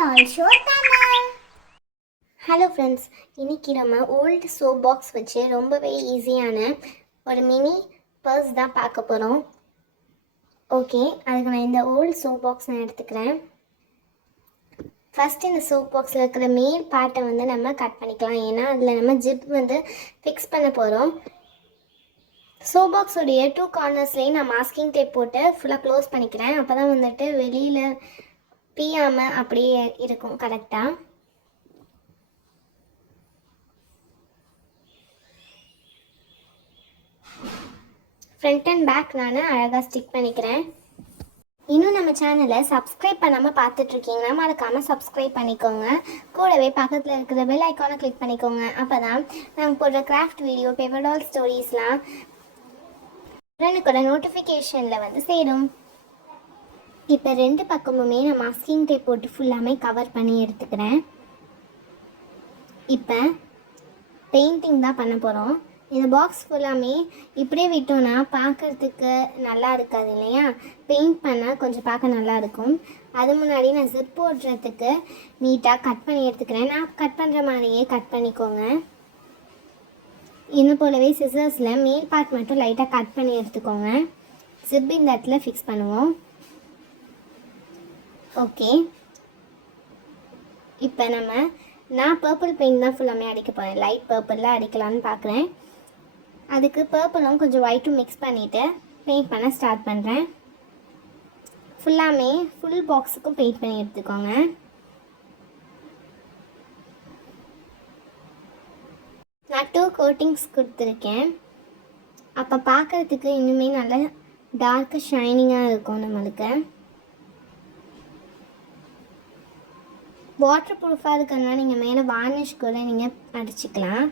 doll show channel. Hello friends, இன்னைக்கு நம்ம old soap box வச்சு ரொம்பவே ஈஸியான ஒரு மினி பர்ஸ் தான் பார்க்க போறோம். ஓகே, அதுக்கு நான் இந்த old soap box நான் எடுத்துக்கிறேன். ஃபர்ஸ்ட் இந்த soap boxல இருக்கிற மேல் பார்ட்டை வந்து நம்ம கட் பண்ணிக்கலாம். ஏன்னா அதில் நம்ம ஜிப் வந்து ஃபிக்ஸ் பண்ண போகிறோம். soap box உடைய 2 கார்னர்ஸ்லேயும் நான் மாஸ்கிங் டேப் போட்டு ஃபுல்லாக க்ளோஸ் பண்ணிக்கிறேன். அப்போ தான் வந்துட்டு வெளியில் பியாமல் அப்படியே இருக்கும் கரெக்டாக. ஃப்ரண்ட் அண்ட் பேக் நான் அழகாக ஸ்டிக் பண்ணிக்கிறேன். இன்னும் நம்ம சேனலை சப்ஸ்கிரைப் பண்ணாமல் பார்த்துட்ருக்கீங்கன்னா மறக்காமல் சப்ஸ்கிரைப் பண்ணிக்கோங்க. கூடவே பக்கத்தில் இருக்கிற பெல் ஐக்கானை கிளிக் பண்ணிக்கோங்க. அப்போ தான் நாங்கள் போடுற கிராஃப்ட் வீடியோ, பேப்பர் டால் ஸ்டோரிஸ்லாம் உடனுக்குடன் நோட்டிஃபிகேஷனில் வந்து சேரும். இப்போ 2 பக்கமுமே நான் மாஸ்கிங் டேப் போட்டு ஃபுல்லாமே கவர் பண்ணி எடுத்துக்கிறேன். இப்போ பெயிண்டிங் தான் பண்ண போகிறோம். இந்த பாக்ஸ் ஃபுல்லாமே இப்படியே விட்டோன்னா பார்க்குறதுக்கு நல்லா இருக்காது இல்லையா? பெயிண்ட் பண்ணால் கொஞ்சம் பார்க்க நல்லா இருக்கும். அது முன்னாடி நான் ஜிப் போடுறதுக்கு நீட்டாக கட் பண்ணி எடுத்துக்கிறேன். நான் கட் பண்ணுற மாதிரியே கட் பண்ணிக்கோங்க. இது போலவே சிசர்ஸில் மேல் பார்ட் மட்டும் லைட்டாக கட் பண்ணி எடுத்துக்கோங்க. ஜிப் இந்த இடத்துல ஃபிக்ஸ் பண்ணுவோம். ஓகே, இப்போ நான் பர்பிள் பெயிண்ட் தான் ஃபுல்லாமே அடிக்க போகிறேன். லைட் பர்பிளில் அடிக்கலான்னு பார்க்குறேன். அதுக்கு பர்பிளும் கொஞ்சம் ஒயிட்டும் மிக்ஸ் பண்ணிவிட்டு பெயிண்ட் பண்ண ஸ்டார்ட் பண்ணுறேன். ஃபுல்லாமே ஃபுல் பாக்ஸுக்கும் பெயிண்ட் பண்ணி எடுத்துக்கோங்க. நான் 2 கோட்டிங்ஸ் கொடுத்துருக்கேன். அப்போ பார்க்குறதுக்கு இன்னுமே நல்லா டார்க்கு ஷைனிங்காக இருக்கும். நம்மளுக்கு வாட்டர் ப்ரூஃபாக இருக்கிறதுனால நீங்கள் மேலே வார்னிஷ் கூட நீங்கள் அடிச்சுக்கலாம்.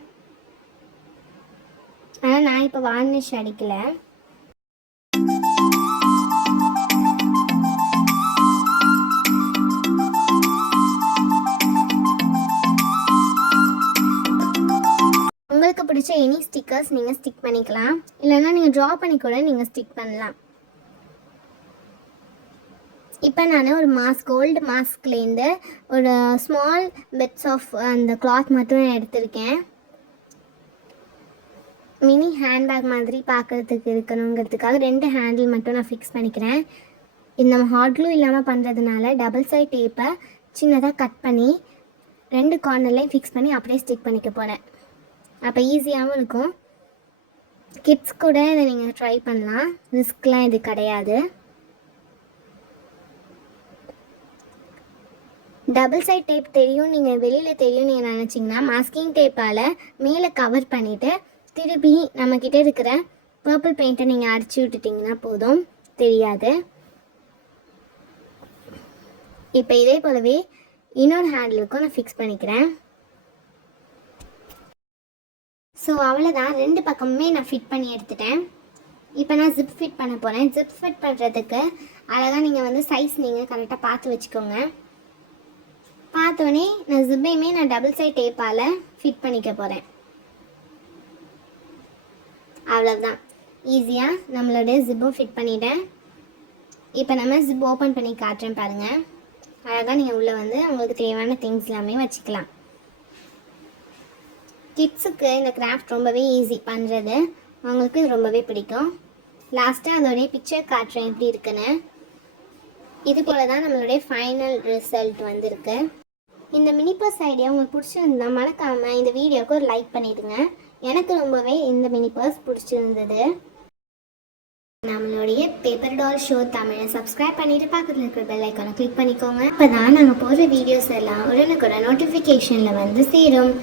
ஆனால் நான் இப்போ வார்னிஷ் அடிக்கலை. உங்களுக்கு பிடிச்ச எனி ஸ்டிக்கர்ஸ் நீங்கள் ஸ்டிக் பண்ணிக்கலாம். இல்லைன்னா நீங்கள் ட்ரா பண்ணி கூட நீங்கள் ஸ்டிக் பண்ணலாம். இப்போ நான் ஒரு கோல்டு மாஸ்க்லேருந்து ஒரு ஸ்மால் பிட்ஸ் ஆஃப் அந்த கிளாத் மட்டும் நான் எடுத்திருக்கேன். மினி ஹேண்ட்பேக் மாதிரி பார்க்குறதுக்கு இருக்கணுங்கிறதுக்காக 2 ஹேண்டில் மட்டும் நான் ஃபிக்ஸ் பண்ணிக்கிறேன். இந்த ஹாட் க்ளூ இல்லாமல் பண்ணுறதுனால டபுள் சைட் டேப்பை சின்னதாக கட் பண்ணி 2 கார்னர்லையும் ஃபிக்ஸ் பண்ணி அப்படியே ஸ்டிக் பண்ணிக்க போகிறேன். அப்போ ஈஸியாகவும் இருக்கும். கிட்ஸ் கூட இதை நீங்கள் ட்ரை பண்ணலாம். ரிஸ்க்லாம் இது கிடையாது. டபுள் சைட் டேப் தெரியும், நீங்கள் வெளியில் தெரியும் நீங்கள் நினச்சிங்கன்னா மாஸ்கிங் டேப்பால் மேலே கவர் பண்ணிவிட்டு திருப்பி நம்மக்கிட்ட இருக்கிற பர்பிள் பெயிண்ட்டை நீங்கள் அடிச்சு விட்டுட்டிங்கன்னா போதும், தெரியாது. இப்போ இதே போலவே இன்னொரு ஹேண்டிலுக்கும் நான் ஃபிக்ஸ் பண்ணிக்கிறேன். ஸோ அவ்வளோதான், 2 பக்கமுமே நான் ஃபிட் பண்ணி எடுத்துட்டேன். இப்போ நான் ஜிப் ஃபிட் பண்ண போகிறேன். ஜிப் ஃபிட் பண்ணுறதுக்கு அழகாக நீங்கள் வந்து சைஸ் நீங்கள் கரெக்டாக பார்த்து வச்சுக்கோங்க. பார்த்தோன்னே நான் ஜிப்பையுமே நான் டபுள் சைட் டேப்பால் ஃபிட் பண்ணிக்க போகிறேன். அவ்வளோதான், ஈஸியாக நம்மளுடைய ஜிப்பும் ஃபிட் பண்ணிட்டேன். இப்போ நம்ம ஜிப் ஓப்பன் பண்ணி காட்டுறேன் பாருங்கள். அழகாக நீங்கள் உள்ளே வந்து உங்களுக்கு தேவையான திங்ஸ் எல்லாமே வச்சுக்கலாம். கிட்ஸுக்கு இந்த கிராஃப்ட் ரொம்பவே ஈஸி பண்ணுறது, அவங்களுக்கு ரொம்பவே பிடிக்கும். லாஸ்ட்டாக அதோடைய பிக்சர் காட்டுறேன் எப்படி இருக்குன்னு. இது போல் தான் நம்மளுடைய ஃபைனல் ரிசல்ட் வந்திருக்கு. இந்த மினி பர்ஸ் ஐடியா உங்களுக்கு பிடிச்சிருந்தா மறக்காமல் இந்த வீடியோவுக்கு ஒரு லைக் பண்ணிவிடுங்க. எனக்கு ரொம்பவே இந்த மினி பர்ஸ் பிடிச்சிருந்தது. நம்மளுடைய பேப்பர் டால் ஷோ தமிழை சப்ஸ்கிரைப் பண்ணிவிட்டு பக்கத்தில் இருக்கிற பெல் ஐக்கானை கிளிக் பண்ணிக்கோங்க. அப்போ தான் நாங்கள் போடுற வீடியோஸ் எல்லாம் உடனுக்குடன் நோட்டிஃபிகேஷனில் வந்து சேரும்.